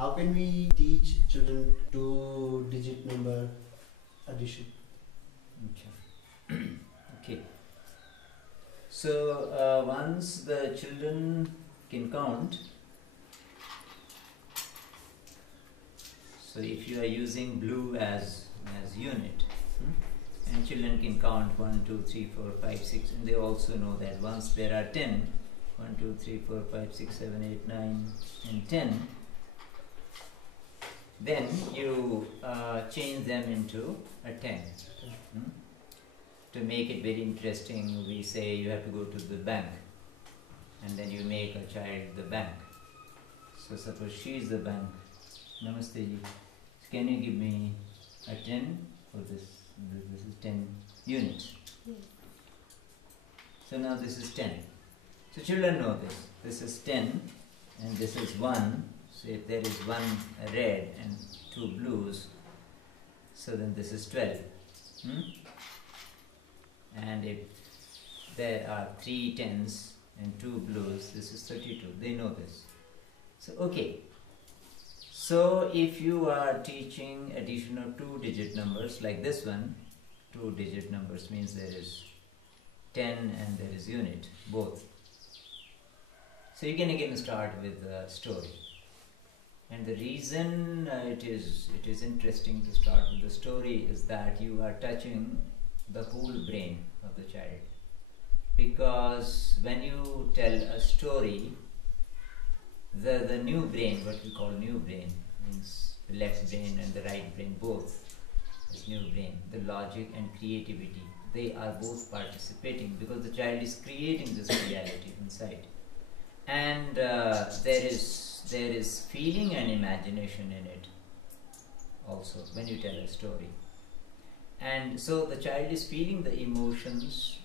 how can we teach children two-digit number addition? Okay. Okay. So once the children can count, so if you are using blue as unit, and children can count 1, 2, 3, 4, 5, 6, and they also know that once there are 10, 1, 2, 3, 4, 5, 6, 7, 8, 9, and 10, then you change them into a 10. To make it very interesting, we say you have to go to the bank, and then you make a child the bank. So suppose she is the bank. Namaste ji. Can you give me a 10 for this? This is 10 units. Yes. So now this is 10. So children know this. This is 10 and this is 1. So if there is 1 red and 2 blues, so then this is 12. And if there are 3 10s and 2 blues, this is 32. They know this. So okay. So if you are teaching addition of two-digit numbers like this one, two-digit numbers means there is 10 and there is unit, both. So you can again start with a story. And the reason it is interesting to start with the story is that you are touching the whole brain of the child. Because when you tell a story, the new brain, what we call new brain, means the left brain and the right brain, both is new brain. The logic and creativity, they are both participating because the child is creating this reality inside. And there is feeling and imagination in it also when you tell a story. And so the child is feeling the emotions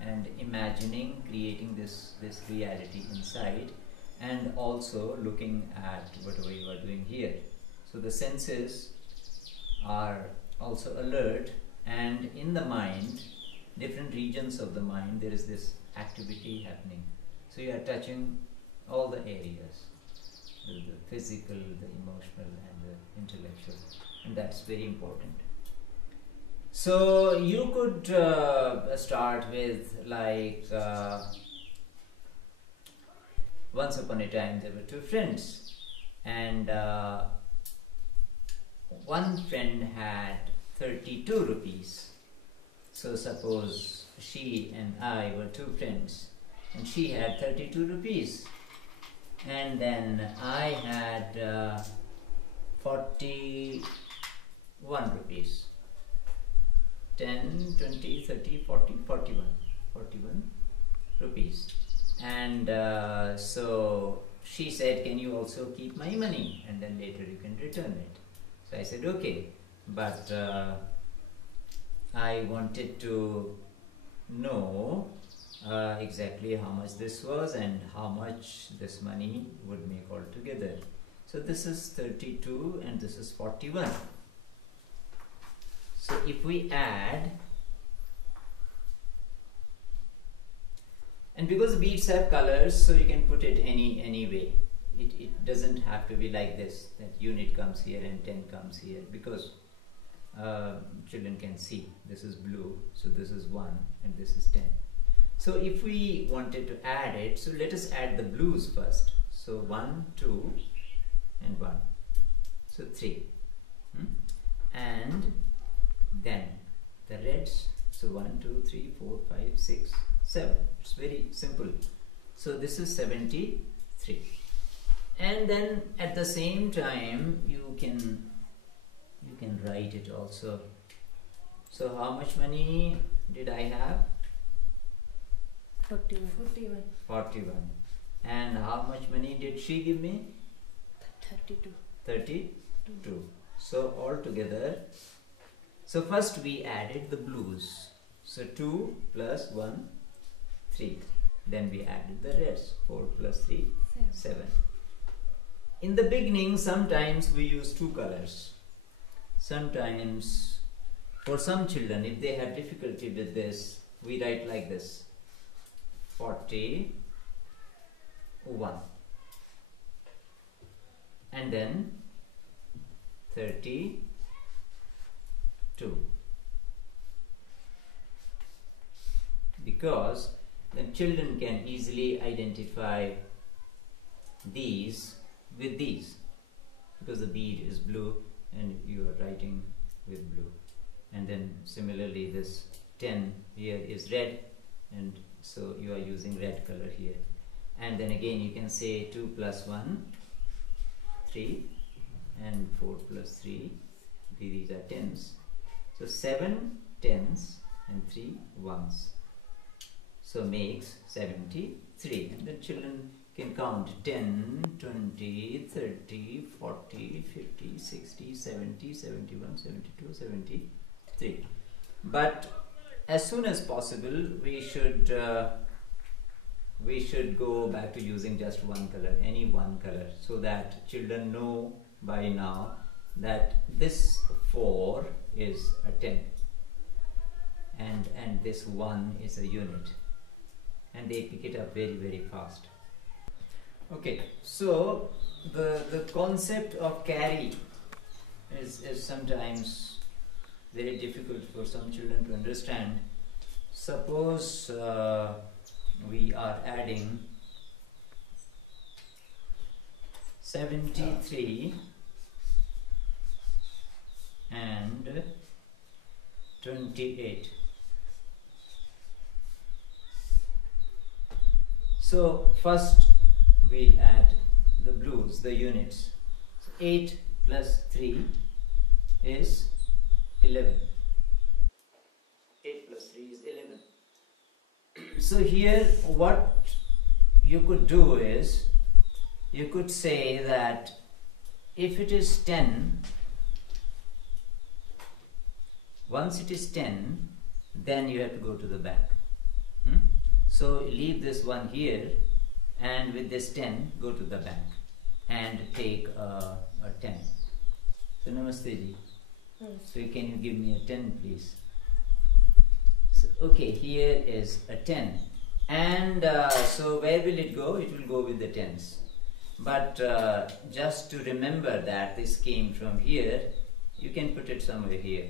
and imagining, creating this reality inside, and also looking at whatever you are doing here. So the senses are also alert, and in the mind, different regions of the mind, there is this activity happening. So you are touching all the areas, the physical, the emotional and the intellectual, and that's very important. So you could start with like once upon a time there were two friends, and one friend had 32 rupees. So suppose she and I were two friends, and she had 32 rupees, and then I had 41 rupees. 10, 20, 30, 40, 41 rupees. And so she said, can you also keep my money and then later you can return it? So I said, okay, but I wanted to know exactly how much this was and how much this money would make altogether. So this is 32 and this is 41. So if we add, and because beads have colors, so you can put it any way. It doesn't have to be like this, that unit comes here and 10 comes here, because children can see this is blue, so this is 1 and this is 10. So if we wanted to add it, so let us add the blues first. So 1, 2 and 1, so 3. And then the reds, so 1, 2, 3, 4, 5, 6, 7. It's very simple. So this is 73. And then at the same time you can write it also. So how much money did I have? 41. 41. And how much money did she give me? 32. 32. So all together, so first we added the blues. So 2 plus 1, 3. Then we added the reds. 4 plus 3, 7. In the beginning, sometimes we use two colors. Sometimes, for some children, if they have difficulty with this, we write like this: 41. and then 32, because then children can easily identify these with these, because the bead is blue and you are writing with blue. And then similarly this 10 here is red, and so you are using red color here. And then again you can say 2 plus 1, 3, and 4 plus 3, these are tens. So 7 tens and 3 ones. So makes 73. And then children can count 10, 20, 30, 40, 50, 60, 70, 71, 72, 73. But as soon as possible we should go back to using just one color, any one color, so that children know by now that this 4 is a 10 and this 1 is a unit, and they pick it up very, very fast. Okay, so the concept of carry is sometimes very difficult for some children to understand. Suppose we are adding 73 and 28. So first we'll add the blues, the units. So 8 plus 3 is 11. 8 plus 3 is 11. So here what you could do is, you could say that if it is 10, once it is 10, then you have to go to the back. So leave this one here, and with this 10 go to the bank and take a 10. So Namaste ji. So can you give me a 10 please? So okay, here is a 10, and so where will it go? It will go with the tens. But just to remember that this came from here, you can put it somewhere here.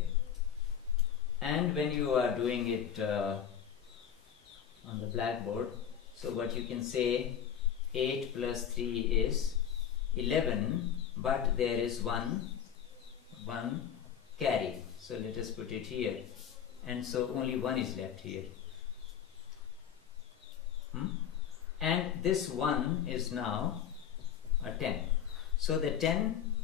And when you are doing it on the blackboard, so what you can say, 8 plus 3 is 11, but there is one carry. So let us put it here, and so only 1 is left here. And this 1 is now a 10. So the 10,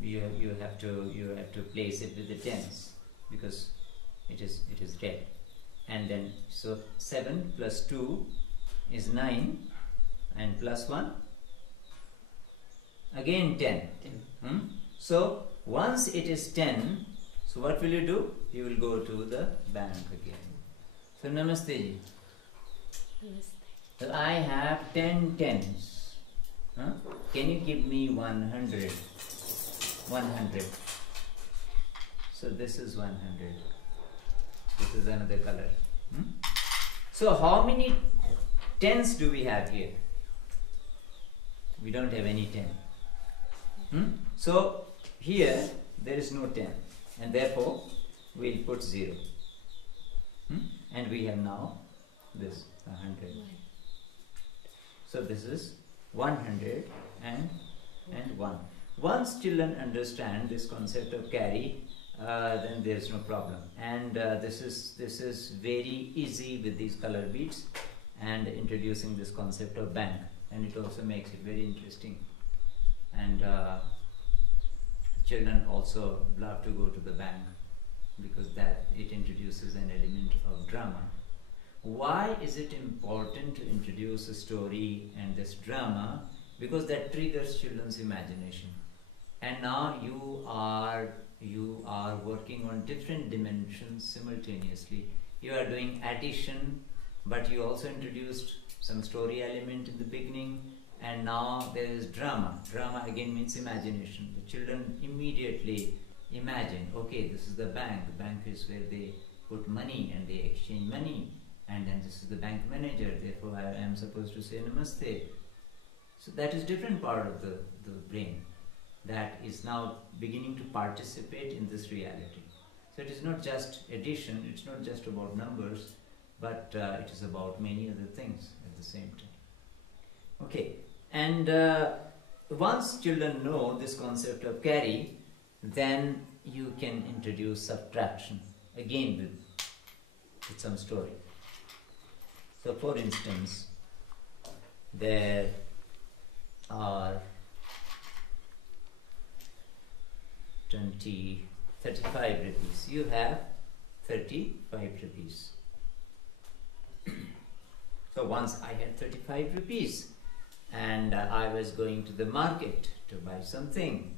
you have to place it with the tens, because it is red. And then so 7 plus 2 is 9, and plus 1 again 10. So once it is 10, so what will you do? You will go to the bank again. So Namaste ji. So I have 10 tens. Can you give me 100? 100. So this is 100. This is another color. So how many tens do we have here? We don't have any 10. So here there is no 10, and therefore we'll put 0. And we have now this 100. So this is 100 and 1. Once children understand this concept of carry, then there is no problem. And this is very easy with these color beads and introducing this concept of bank, and it also makes it very interesting. And children also love to go to the bank, because that it introduces an element of drama. Why is it important to introduce a story and this drama? Because that triggers children's imagination. And now you are working on different dimensions simultaneously. You are doing addition, but you also introduced some story element in the beginning, and now there is drama. Drama again means imagination. The children immediately imagine, okay, this is the bank. The bank is where they put money and they exchange money, and then this is the bank manager, therefore I am supposed to say Namaste. So that is different part of the brain. that is now beginning to participate in this reality. So it is not just addition, it's not just about numbers, but it is about many other things at the same time. Okay, and once children know this concept of carry, then you can introduce subtraction again with some story. So for instance, there are 35 rupees. You have 35 rupees. So once I had 35 rupees and I was going to the market to buy something,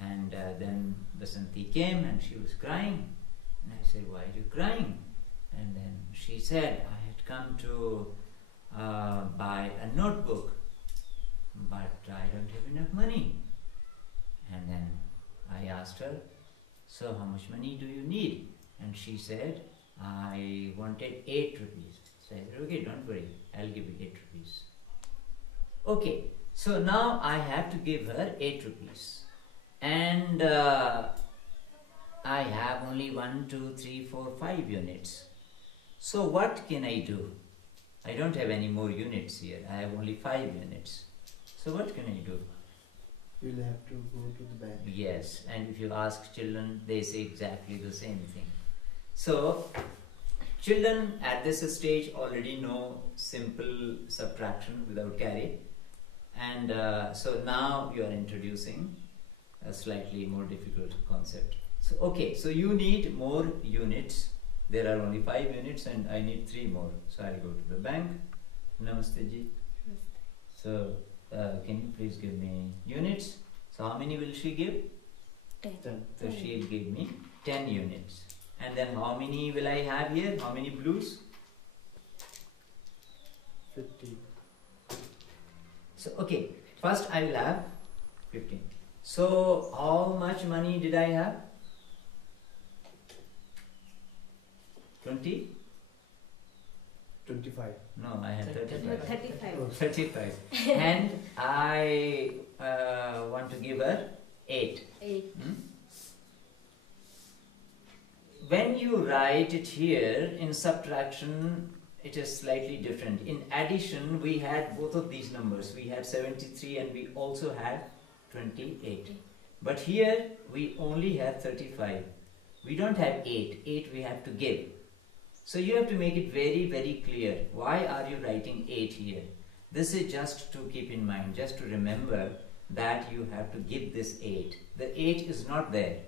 and then Basanti came and she was crying, and I said, why are you crying? And then she said, I had come to buy a notebook, but I don't have enough money. And then I asked her, so how much money do you need? And she said, I wanted 8 rupees. So I said, okay, don't worry, I'll give you 8 rupees. Okay, so now I have to give her 8 rupees. And I have only 1, 2, 3, 4, 5 units. So what can I do? I don't have any more units here. I have only 5 units. So what can I do? You'll have to go to the bank. Yes, and if you ask children, they say exactly the same thing. So, children at this stage already know simple subtraction without carry. And so now you are introducing a slightly more difficult concept. So, okay, so you need more units. There are only 5 units and I need 3 more. So, I'll go to the bank. Namaste ji. So, can you please give me units? So how many will she give? 10. So she'll give me 10 units. And then how many will I have here? How many blues? 50. So okay, first I will have 15. So how much money did I have? 20? 25. No, I had 35. 35. 35. And I want to give her 8. 8. When you write it here in subtraction, it is slightly different. In addition, we had both of these numbers. We had 73 and we also had 28. But here we only have 35. We don't have 8. 8 we have to give. So you have to make it very, very clear. Why are you writing 8 here? This is just to keep in mind, just to remember that you have to give this 8. The 8 is not there.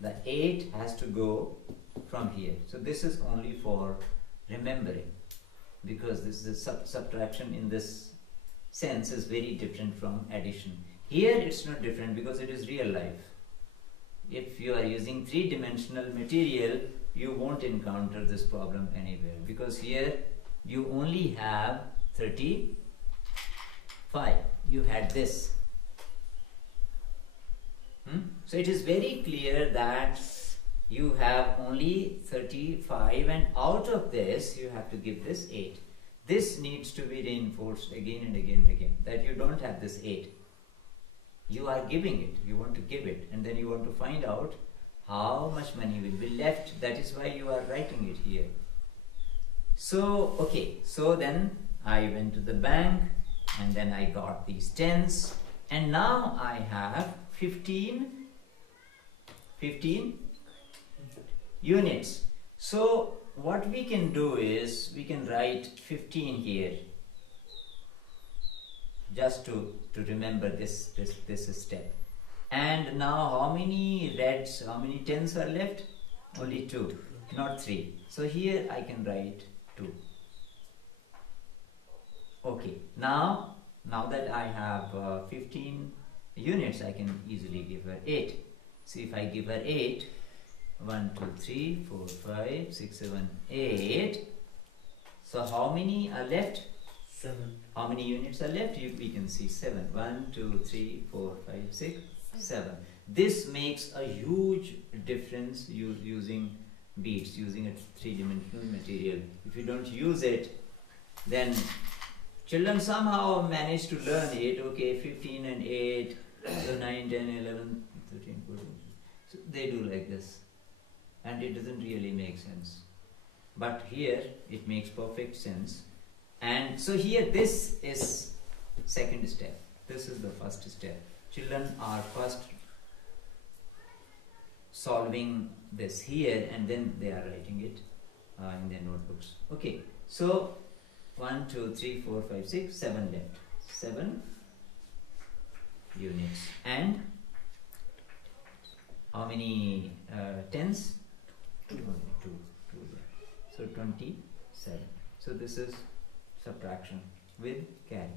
The 8 has to go from here. So this is only for remembering, because this is subtraction in this sense is very different from addition. Here it's not different because it is real life. If you are using 3-dimensional material, you won't encounter this problem anywhere, because here you only have 35. You had this. So it is very clear that you have only 35, and out of this you have to give this 8. This needs to be reinforced again and again and again, that you don't have this 8. You are giving it, you want to give it, and then you want to find out how much money will be left. That is why you are writing it here. So, okay, so then I went to the bank and then I got these 10s, and now I have 15 units. So what we can do is we can write 15 here, just to remember this step. And now how many reds, how many 10s are left? Only 2, not 3. So here I can write 2. Okay, now that I have 15 units, I can easily give her 8. So if I give her 8, 1, 2, 3, 4, 5, 6, 7, 8. So how many are left? 7. How many units are left? We can see 7. 1, 2, 3, 4, 5, 6, 7. This makes a huge difference using beads, using a 3-dimensional material. If you don't use it, then children somehow manage to learn it. Okay, 15 and 8, So 9, 10, 11, 13, 14. So they do like this. And it doesn't really make sense. But here it makes perfect sense. And so here this is second step. This is the first step. Children are first solving this here and then they are writing it in their notebooks. Okay, so 1, 2, 3, 4, 5, 6, 7 left. 7 units. And how many tens? 2. So 27. So this is subtraction with carry.